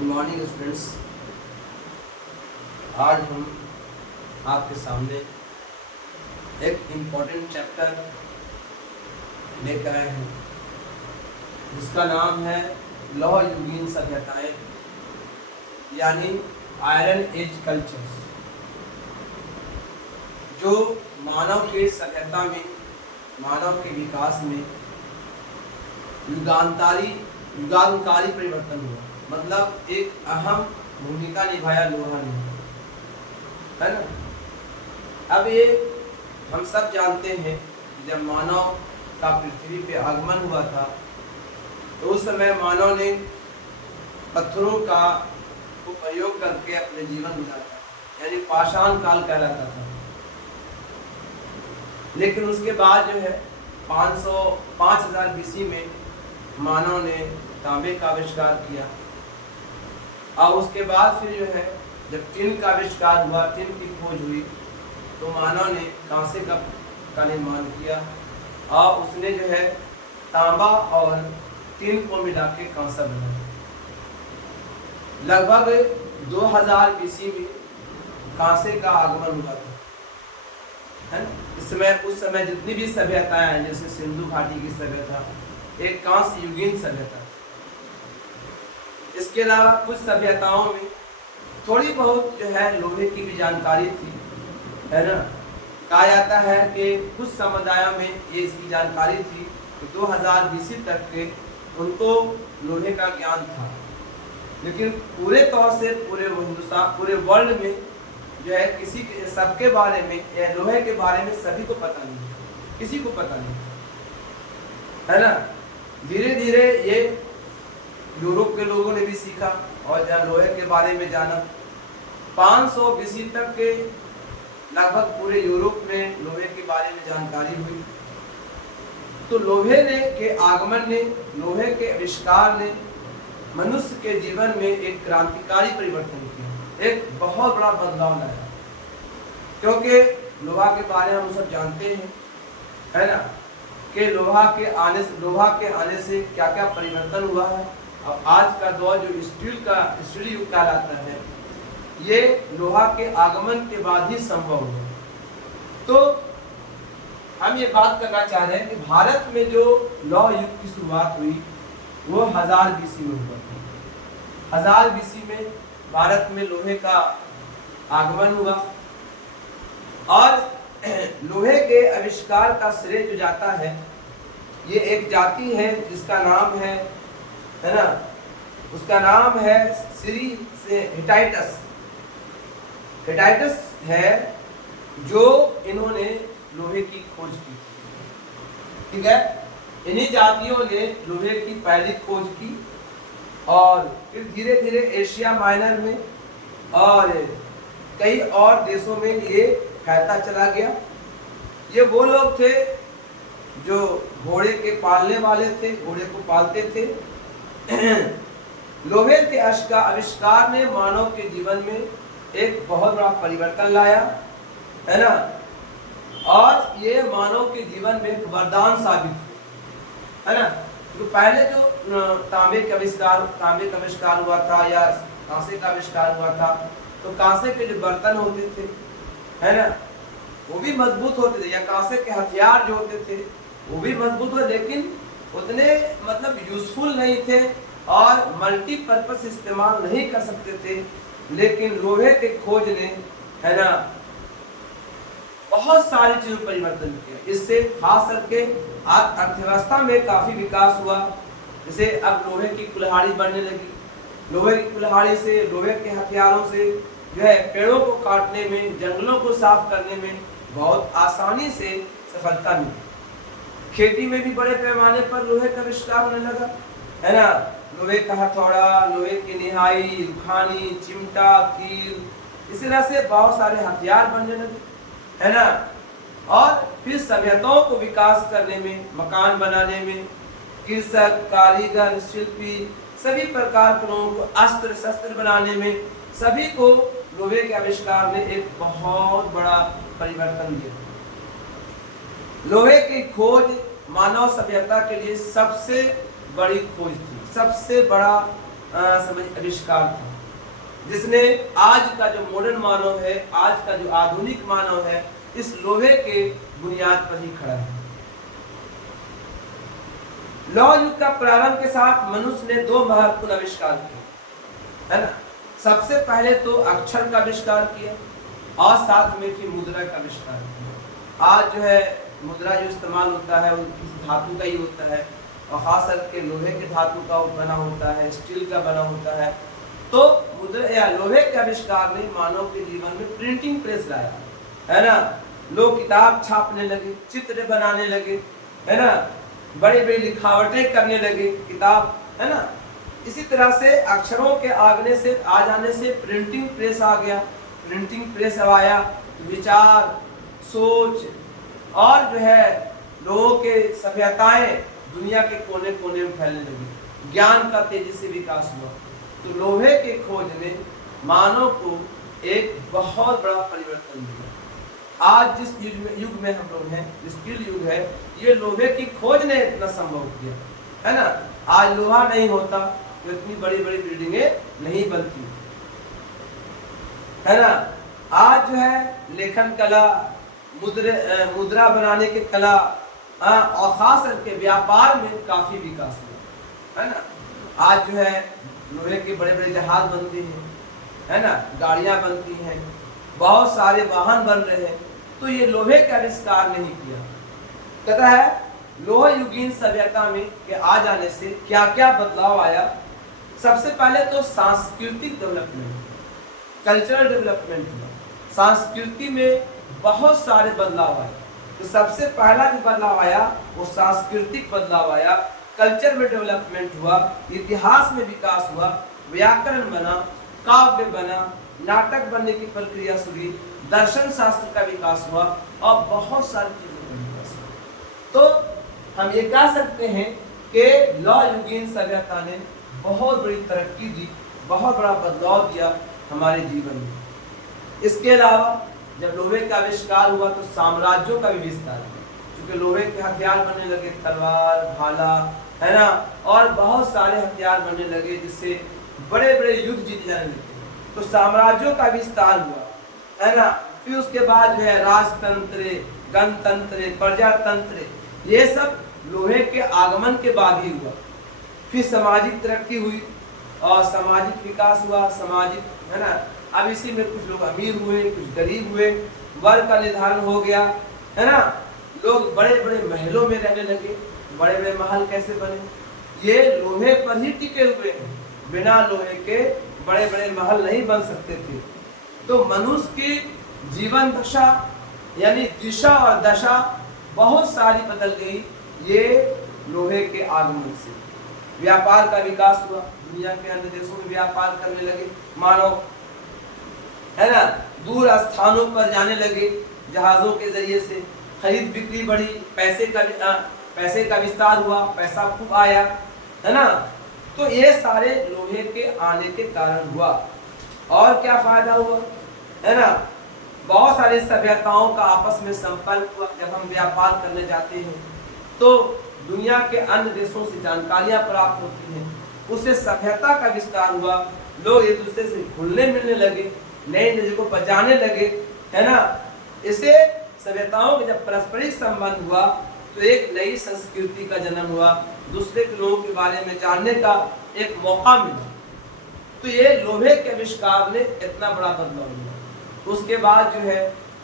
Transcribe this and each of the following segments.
Good morning students. आज हम आपके सामने एक इम्पोर्टेंट चैप्टर लेकर आए हैं जिसका नाम है लौह युगीन सभ्यताएं यानी आयरन एज कल्चर्स, जो मानव के सभ्यता में, मानव के विकास में युगांतकारी परिवर्तन हुआ। मतलब एक अहम भूमिका निभाया लोहा ने, है ना। अब ये हम सब जानते हैं कि जब मानव का पृथ्वी पे आगमन हुआ था तो उस समय मानव ने पत्थरों का उपयोग करके अपने जीवन गुजारा, यानी पाषाण काल कहलाता था। लेकिन उसके बाद जो है 5000 बीसी में मानव ने तांबे का आविष्कार किया, और उसके बाद फिर जो है जब टिन का आविष्कार हुआ, टिन की खोज हुई, तो मानव ने कांसे का निर्माण किया और उसने जो है तांबा और टिन को मिला के कांसा बनाया। लगभग 2000 बीसी में कांसे का आगमन हुआ था, है ना। उस समय जितनी भी सभ्यताएं हैं, जैसे सिंधु घाटी की सभ्यता एक कांस्य युगीन सभ्यता। इसके अलावा कुछ सभ्यताओं में थोड़ी बहुत जो है लोहे की भी जानकारी थी, है ना। कहा जाता है कि कुछ समुदायों में ये इसकी जानकारी थी कि 2000 बीसी तक के उनको लोहे का ज्ञान था, लेकिन पूरे तौर से पूरे हिंदुस्तान, पूरे वर्ल्ड में जो है किसी के सबके बारे में या लोहे के बारे में सभी को पता नहीं था, किसी को पता नहीं था, है ना। धीरे धीरे ये यूरोप के लोगों ने भी सीखा और जहाँ लोहे के बारे में जाना। 500 बीसी तक के लगभग पूरे यूरोप में लोहे के बारे में जानकारी हुई। तो लोहे के आगमन ने, लोहे के आविष्कार ने मनुष्य के जीवन में एक क्रांतिकारी परिवर्तन किया, एक बहुत बड़ा बदलाव लाया। क्योंकि लोहा के बारे में हम सब जानते हैं, है ना, कि लोहा के आने से क्या क्या परिवर्तन हुआ है। अब आज का दौर जो स्टील युग कहलाता है, ये लोहा के आगमन के बाद ही संभव हुआ। तो हम ये बात करना चाह रहे हैं कि भारत में जो लौह युग की शुरुआत हुई वो 1000 बीसी में हुआ था। 1000 बीसी में भारत में लोहे का आगमन हुआ, और लोहे के आविष्कार का श्रेय जो जाता है, ये एक जाति है जिसका नाम है ना, उसका नाम है सीरी से हिटाइटस। हिटाइटस है जो इन्होंने लोहे की खोज की, ठीक है। इन्हीं जातियों ने लोहे की पहली खोज की, और फिर धीरे धीरे एशिया माइनर में और कई और देशों में ये फैलता चला गया। ये वो लोग थे जो घोड़े के पालने वाले थे, घोड़े को पालते थे। लोहे के आविष्कार ने मानव के जीवन में एक बहुत बड़ा परिवर्तन लाया, है ना, और ये मानव के जीवन में एक वरदान साबित हुआ, है ना। तो पहले जो तांबे का आविष्कार हुआ था या कांसे का आविष्कार हुआ था, तो कांसे के जो बर्तन होते थे, है ना, वो भी मजबूत होते थे, या कांसे के हथियार जो होते थे वो भी मजबूत हुए, लेकिन उतने मतलब यूजफुल नहीं थे और मल्टीपर्पस इस्तेमाल नहीं कर सकते थे। लेकिन लोहे के खोज ने, है ना, बहुत सारी चीजों में परिवर्तन किया। इससे खास करके अर्थव्यवस्था में काफी विकास हुआ। जैसे अब लोहे की कुल्हाड़ी बनने लगी, लोहे की कुल्हाड़ी से, लोहे के हथियारों से जो है पेड़ों को काटने में, जंगलों को साफ करने में बहुत आसानी से सफलता मिली। खेती में भी बड़े पैमाने पर लोहे का आविष्कार होने लगा, है ना। लोहे का हथौड़ा, लोहे की निहाई, रुखानी, चिमटा, कील, इस तरह से बहुत सारे हथियार बनने लगे, है ना। और फिर सभ्यताओं को विकास करने में, मकान बनाने में, कृषक, कारीगर, शिल्पी, सभी प्रकार के लोगों को अस्त्र शस्त्र बनाने में, सभी को लोहे के आविष्कार ने एक बहुत बड़ा परिवर्तन दिया। लोहे की खोज मानव सभ्यता के लिए सबसे बड़ी खोज थी, सबसे बड़ा समझ आविष्कार था, जिसने आज का जो मॉडर्न मानव है, आज का जो आधुनिक मानव है, इस लोहे के बुनियाद पर ही खड़ा है। लौह युग का प्रारंभ के साथ मनुष्य ने 2 महत्वपूर्ण आविष्कार किए, है ना। सबसे पहले तो अक्षर का आविष्कार किया और साथ में फिर मुद्रा का आविष्कार किया। आज जो है मुद्रा जो इस्तेमाल होता है वो इस धातु का ही होता है, और खास करके लोहे के धातु का बना होता है, स्टील का बना होता है। तो मुद्रा या लोहे के आविष्कार ने मानव के जीवन में प्रिंटिंग प्रेस लाया, है ना। लोग किताब छापने लगे, चित्र बनाने लगे, है ना, बड़ी बड़ी लिखावटें करने लगे, किताब, है ना। इसी तरह से अक्षरों के आ जाने से प्रिंटिंग प्रेस आ गया। प्रिंटिंग प्रेस अब आया तो विचार, सोच और जो है लोगों के सभ्यताएं दुनिया के कोने कोने में फैलने लगी। ज्ञान का तेजी से विकास हुआ। तो लोहे के खोज ने मानव को एक बहुत बड़ा परिवर्तन दिया। आज जिस युग में हम लोग हैं, स्टील युग है, ये लोहे की खोज ने इतना संभव किया, है ना। आज लोहा नहीं होता तो इतनी बड़ी बड़ी बिल्डिंगें नहीं बनती, है ना। आज जो है लेखन कला, मुद्रा बनाने की कला और खास करके व्यापार में काफी विकास हुआ, है ना। आज जो है लोहे के बड़े बड़े जहाज बनते हैं, है ना, गाड़ियां बनती हैं, बहुत सारे वाहन बन रहे हैं। तो ये लोहे का आविष्कार नहीं किया। कहता है लोह युगीन सभ्यता में के आ जाने से क्या क्या बदलाव आया। सबसे पहले तो सांस्कृतिक डेवलपमेंट, कल्चरल डेवलपमेंट हुआ। संस्कृति में बहुत सारे बदलाव आए। तो सबसे पहला जो बदलाव आया वो सांस्कृतिक बदलाव आया, कल्चर में डेवलपमेंट हुआ, इतिहास में विकास हुआ, व्याकरण बना, काव्य बना, नाटक बनने की प्रक्रिया शुरू, दर्शन शास्त्र का विकास हुआ और बहुत सारी चीजों का विकास हुआ। तो हम ये कह सकते हैं कि लौह युगीन सभ्यता ने बहुत बड़ी तरक्की दी, बहुत बड़ा बदलाव दिया हमारे जीवन में। इसके अलावा जब लोहे का आविष्कार हुआ तो साम्राज्यों का भी विस्तार हुआ, क्योंकि लोहे के हथियार बनने लगे, तलवार, भाला, है ना, और बहुत सारे हथियार बनने लगे जिससे बड़े बड़े युद्ध जीते जाने लगे। तो साम्राज्यों का विस्तार हुआ, है ना। फिर उसके बाद जो है राजतंत्र, गणतंत्र, प्रजातंत्र, ये सब लोहे के आगमन के बाद ही हुआ। फिर सामाजिक तरक्की हुई और सामाजिक विकास हुआ, सामाजिक, है ना। अब इसी में कुछ लोग अमीर हुए, कुछ गरीब हुए, वर्ग का निर्धारण हो गया, है ना। लोग बड़े बड़े महलों में रहने लगे। बड़े बड़े महल कैसे बने? ये लोहे पर ही टिके हुए हैं। बिना लोहे के बड़े बड़े महल नहीं बन सकते थे। तो मनुष्य की जीवन दशा यानी दिशा और दशा बहुत सारी बदल गई ये लोहे के आगमन से। व्यापार का विकास हुआ, दुनिया के अन्य देशों में व्यापार करने लगे मानव, है ना। दूर स्थानों पर जाने लगे जहाजों के जरिए से, खरीद बिक्री बढ़ी, पैसे का विस्तार हुआ, पैसा खूब आया, है ना। तो ये सारे लोहे के आने के कारण हुआ। और क्या फायदा हुआ, है ना। बहुत सारी सभ्यताओं का आपस में संपर्क हुआ। जब हम व्यापार करने जाते हैं तो दुनिया के अन्य देशों से जानकारियां प्राप्त होती हैं, उससे सभ्यता का विस्तार हुआ। लोग एक दूसरे से घुलने मिलने लगे, नई नई जगहों पर जाने लगे, है ना। इससे सभ्यताओं के जब पारस्परिक संबंध हुआ तो एक नई संस्कृति का जन्म हुआ, दूसरे के लोगों के बारे में जानने का एक मौका मिला। तो ये लोहे के आविष्कार ने इतना बड़ा बदलाव दिया। उसके बाद जो है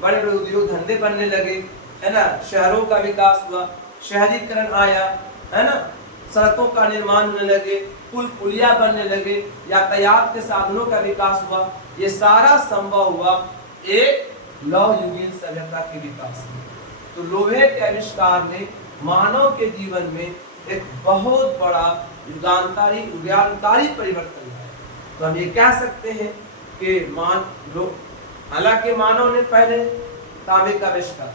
बड़े बड़े उद्योग धंधे बनने लगे, है ना। शहरों का विकास हुआ, शहरीकरण आया, है ना। सड़कों का निर्माण होने लगे, पुल पुलिया बनने लगे, यातायात के साधनों का विकास हुआ। ये सारा संभव हुआ एक लौह युगीन सभ्यता के विकास में। तो लोहे के आविष्कार ने मानव के जीवन में एक बहुत बड़ा युगांतकारी परिवर्तन लाया। तो हम ये कह सकते हैं कि हालांकि मानव ने पहले तांबे का आविष्कार,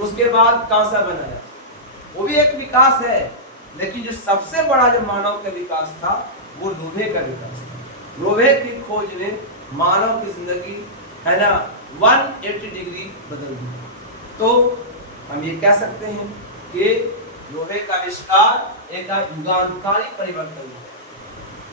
उसके बाद कांसा बनाया, वो भी एक विकास है, लेकिन जो सबसे बड़ा जो मानव का विकास था वो लोहे का विकास था। लोहे की खोज ने मानव की जिंदगी, है ना, 180 डिग्री बदल दी। तो हम ये कह सकते हैं कि लोहे का आविष्कार एक युगांतकारी परिवर्तन है।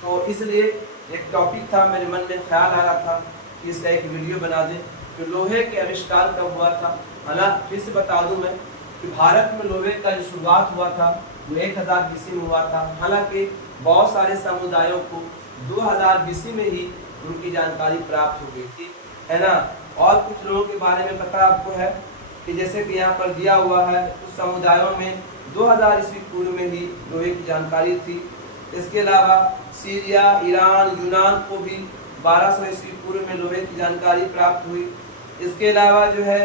तो इसलिए एक टॉपिक था, मेरे मन में ख्याल आ रहा था कि इसका एक वीडियो बना दें कि लोहे के आविष्कार कब हुआ था। हालांकि फिर से बता दूं मैं कि भारत में लोहे का जो शुरुआत हुआ था वो 1000 BC में हुआ था। हालांकि बहुत सारे समुदायों को 2000 BC में ही उनकी जानकारी प्राप्त हो गई थी, है ना। और कुछ लोगों के बारे में पता आपको है कि जैसे कि यहाँ पर दिया हुआ है, कुछ समुदायों में 2000 ईस्वी पूर्व में ही लोहे की जानकारी थी। इसके अलावा सीरिया, ईरान, यूनान को भी 1200 ईस्वी पूर्व में लोहे की जानकारी प्राप्त हुई। इसके अलावा जो है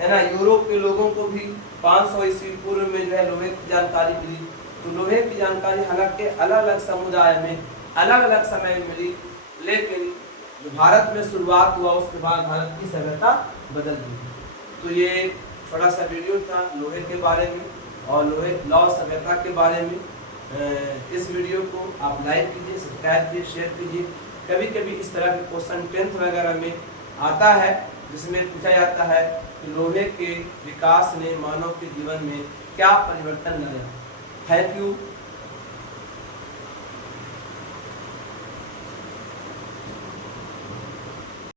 ना, यूरोप के लोगों को भी 500 ईस्वी पूर्व में जो है लोहे की जानकारी मिली। तो लोहे की जानकारी हालांकि अलग अलग समुदाय में अलग अलग समय में मिली, लेकिन जो भारत में शुरुआत हुआ उसके बाद भारत की सभ्यता बदल गई। तो ये छोटा सा वीडियो था लोहे के बारे में और लोहे लौ सभ्यता के बारे में। इस वीडियो को आप लाइक कीजिए, सब्सक्राइब कीजिए, शेयर कीजिए। कभी कभी इस तरह के क्वेश्चन 10th वगैरह में आता है जिसमें पूछा जाता है कि लोहे के विकास ने मानव के जीवन में क्या परिवर्तन लाया। Thank you.